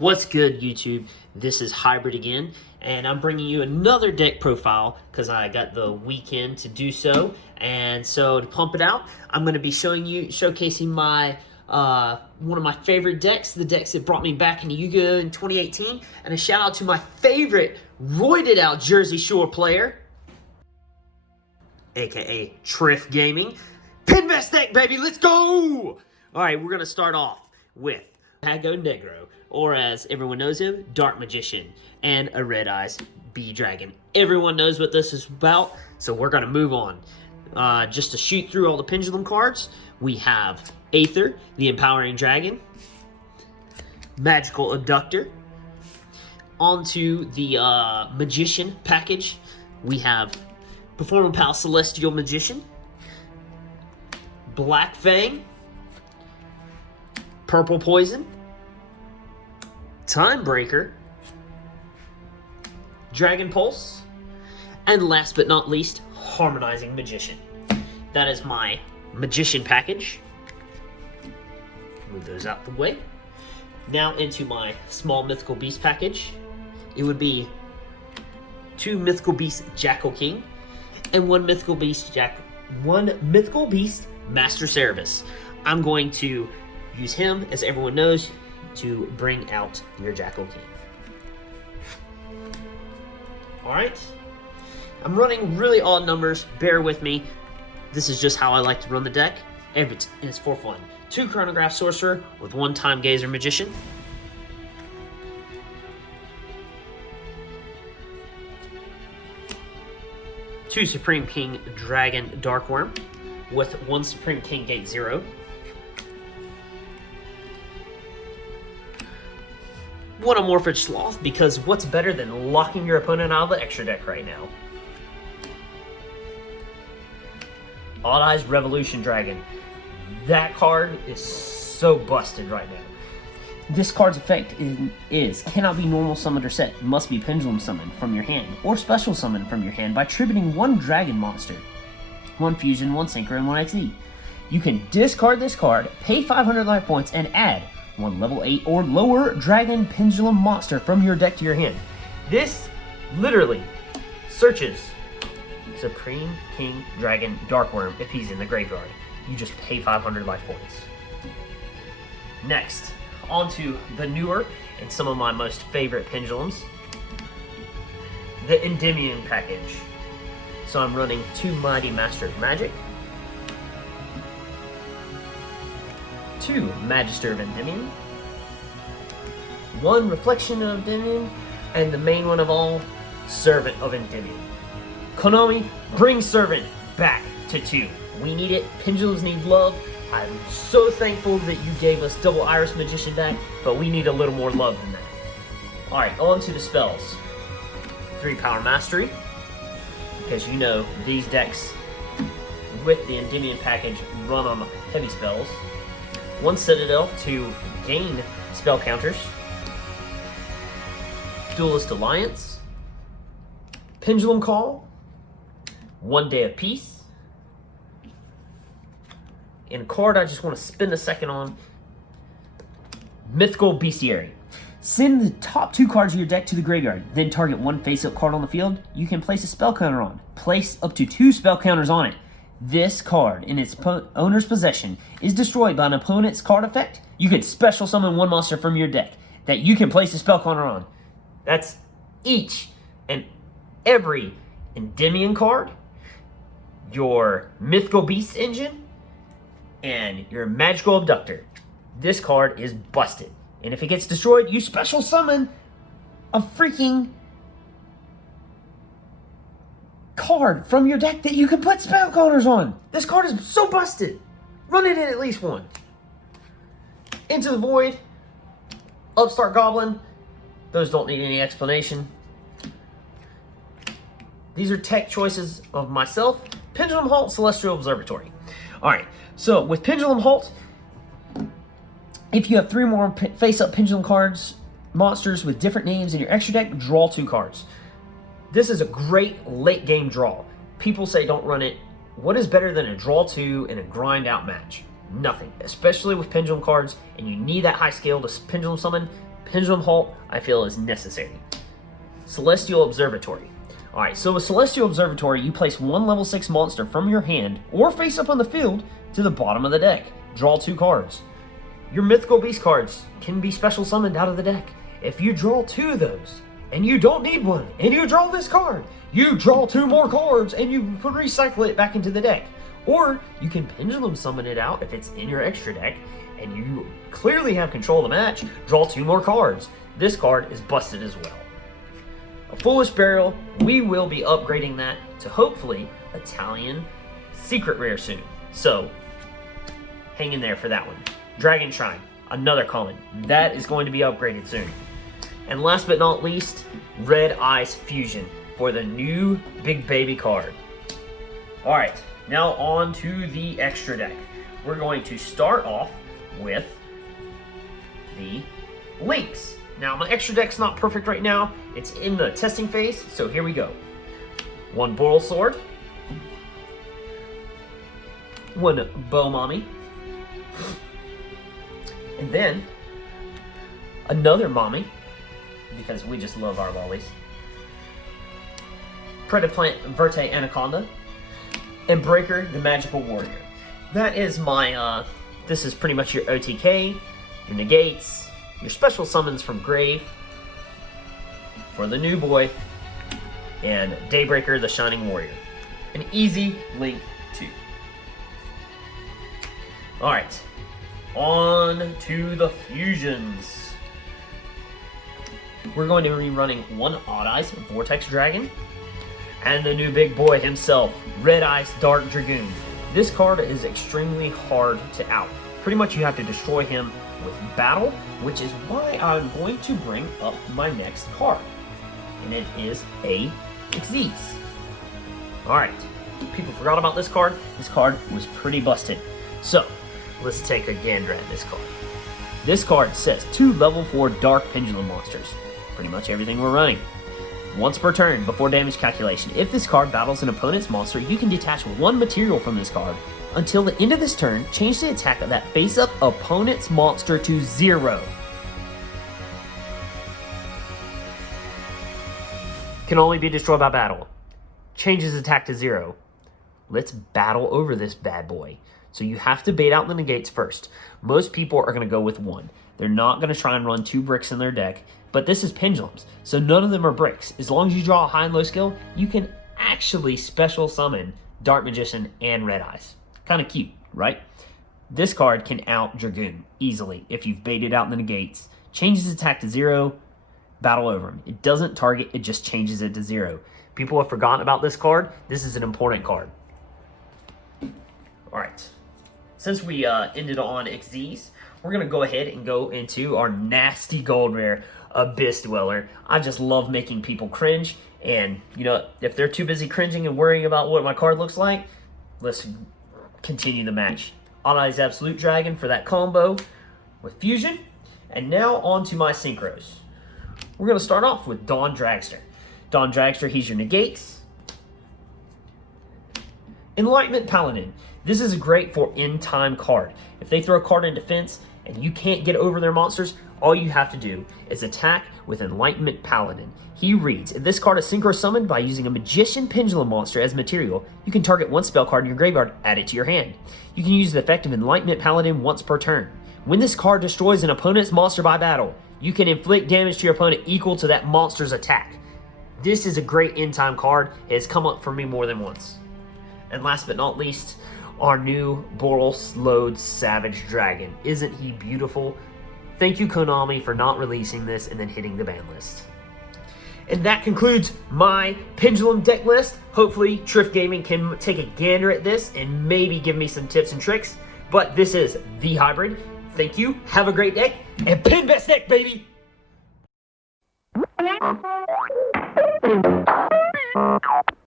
What's good, YouTube? This is Hybrid again, and I'm bringing you another deck profile because I got the weekend to do so. And so to pump it out, I'm going to be showcasing my one of my favorite decks, the decks that brought me back into Yu-Gi-Oh! In 2018. And a shout out to my favorite roided out Jersey Shore player, aka Triff Gaming. Pinbest deck, baby, let's go! Alright, we're going to start off with Pago Negro, or as everyone knows him, Dark Magician, and a Red Eyes Bee Dragon. Everyone knows what this is about, so we're going to move on. Just to shoot through all the Pendulum cards, we have Aether, the Empowering Dragon, Magical Abductor. Onto the Magician package, we have Performapal Celestial Magician, Black Fang, Purple Poison, Timebreaker, Dragon Pulse, and last but not least, Harmonizing Magician. That is my Magician package. Move those out the way. Now into my small Mythical Beast package. It would be 2 Mythical Beast Jackal King and 1 Mythical Beast Master Cerebus. I'm going to use him, as everyone knows, to bring out your Jackal King. Alright. I'm running really odd numbers. Bear with me. This is just how I like to run the deck. It's for fun. 2 Chronograph Sorcerer with 1 Time Gazer Magician. 2 Supreme King Dragon Darkworm with 1 Supreme King Gate 0. 1 Amorphous Sloth, because what's better than locking your opponent out of the extra deck right now? Odd Eyes Revolution Dragon. That card is so busted right now. This card's effect is cannot be normal summoned or set. Must be Pendulum summoned from your hand or special summoned from your hand by tributing 1 dragon monster, 1 fusion, 1 synchro, and 1 XE. You can discard this card, pay 500 life points, and add 1 level 8 or lower dragon pendulum monster from your deck to your hand. This literally searches Supreme King Dragon Darkworm if he's in the graveyard. You just pay 500 life points. Next, onto the newer and some of my most favorite pendulums, the Endymion package. So I'm running 2 Mighty Master of Magic, 2 Magister of Endymion, 1 Reflection of Endymion, and the main one of all, Servant of Endymion. Konami, bring Servant back to 2. We need it. Pendulums need love. I'm so thankful that you gave us Double Iris Magician deck, but we need a little more love than that. Alright, on to the spells. 3 Power Mastery, because you know these decks with the Endymion package run on heavy spells. 1 Citadel to gain spell counters. Duelist Alliance. Pendulum Call. 1 Day of Peace. And a card I just want to spend a second on, Mythical Bestiary. Send the top 2 cards of your deck to the graveyard, then target 1 face-up card on the field you can place a spell counter on. Place up to 2 spell counters on it. This card, in its owner's possession, is destroyed by an opponent's card effect. You can special summon 1 monster from your deck that you can place a spell counter on. That's each and every Endymion card, your Mythical Beast engine, and your Magical Abductor. This card is busted. And if it gets destroyed, you special summon a freaking card from your deck that you can put spell counters on. This card is so busted. Run it in at least 1. Into the Void, Upstart Goblin. Those don't need any explanation. These are tech choices of myself. Pendulum Halt, Celestial Observatory. Alright, so with Pendulum Halt, if you have 3 more face-up Pendulum cards, monsters with different names in your extra deck, draw 2 cards. This is a great late-game draw. People say don't run it. What is better than a draw 2 in a grind-out match? Nothing, especially with Pendulum cards, and you need that high scale to Pendulum summon. Pendulum Halt, I feel, is necessary. Celestial Observatory. Alright, so with Celestial Observatory, you place one level 6 monster from your hand, or face up on the field, to the bottom of the deck. Draw 2 cards. Your Mythical Beast cards can be special summoned out of the deck. If you draw 2 of those, and you don't need one, and you draw this card, you draw 2 more cards, and you can recycle it back into the deck. Or you can Pendulum Summon it out if it's in your extra deck, and you clearly have control of the match, draw 2 more cards. This card is busted as well. A Foolish Burial, we will be upgrading that to hopefully Italian Secret Rare soon. So, hang in there for that one. Dragon Shrine, another common. That is going to be upgraded soon. And last but not least, Red Eyes Fusion for the new Big Baby card. Alright, now on to the extra deck. We're going to start off with the Lynx. Now, my extra deck's not perfect right now. It's in the testing phase, so here we go. 1 Boral Sword. 1 Bow Mommy. And then, another Mommy, because we just love our lollies. Predaplant Verte Anaconda. And Breaker, the Magical Warrior. That is my, this is pretty much your OTK, your negates, your special summons from Grave for the new boy, and Daybreaker, the Shining Warrior. An easy link too. Alright, on to the fusions. We're going to be running 1 Odd Eyes Vortex Dragon, and the new big boy himself, Red Eyes Dark Dragoon. This card is extremely hard to out. Pretty much you have to destroy him with battle, which is why I'm going to bring up my next card. And it is a Xyz. Alright, people forgot about this card. This card was pretty busted. So, let's take a gander at this card. This card says 2 level 4 Dark Pendulum monsters. Pretty much everything we're running. Once per turn, before damage calculation, if this card battles an opponent's monster, you can detach 1 material from this card. Until the end of this turn, change the attack of that face-up opponent's monster to 0. Can only be destroyed by battle. Changes attack to 0. Let's battle over this bad boy. So you have to bait out the negates first. Most people are going to go with 1. They're not going to try and run 2 bricks in their deck, but this is pendulums, so none of them are bricks. As long as you draw a high and low skill, you can actually special summon Dark Magician and Red Eyes. Kind of cute, right? This card can out Dragoon easily if you've baited out the negates. Changes attack to 0, battle over him. It doesn't target, it just changes it to 0. People have forgotten about this card. This is an important card. Alright, since we ended on Xyz, we're going to go ahead and go into our nasty gold rare, Abyss Dweller. I just love making people cringe, and you know, if they're too busy cringing and worrying about what my card looks like, let's continue the match. Odd Eyes Absolute Dragon for that combo with Fusion. And now on to my synchros. We're going to start off with Dawn Dragster. Dawn Dragster, he's your negates. Enlightenment Paladin. This is great for in-time card. If they throw a card in defense and you can't get over their monsters, all you have to do is attack with Enlightenment Paladin. He reads, if this card is synchro summoned by using a Magician Pendulum monster as material, you can target 1 spell card in your graveyard, add it to your hand. You can use the effect of Enlightenment Paladin once per turn. When this card destroys an opponent's monster by battle, you can inflict damage to your opponent equal to that monster's attack. This is a great in-time card. It has come up for me more than once. And last but not least, our new Boral Load Savage Dragon. Isn't he beautiful? Thank you, Konami, for not releasing this and then hitting the ban list. And that concludes my Pendulum deck list. Hopefully, Trift Gaming can take a gander at this and maybe give me some tips and tricks. But this is the Hybrid. Thank you, have a great day, and pin best deck, baby!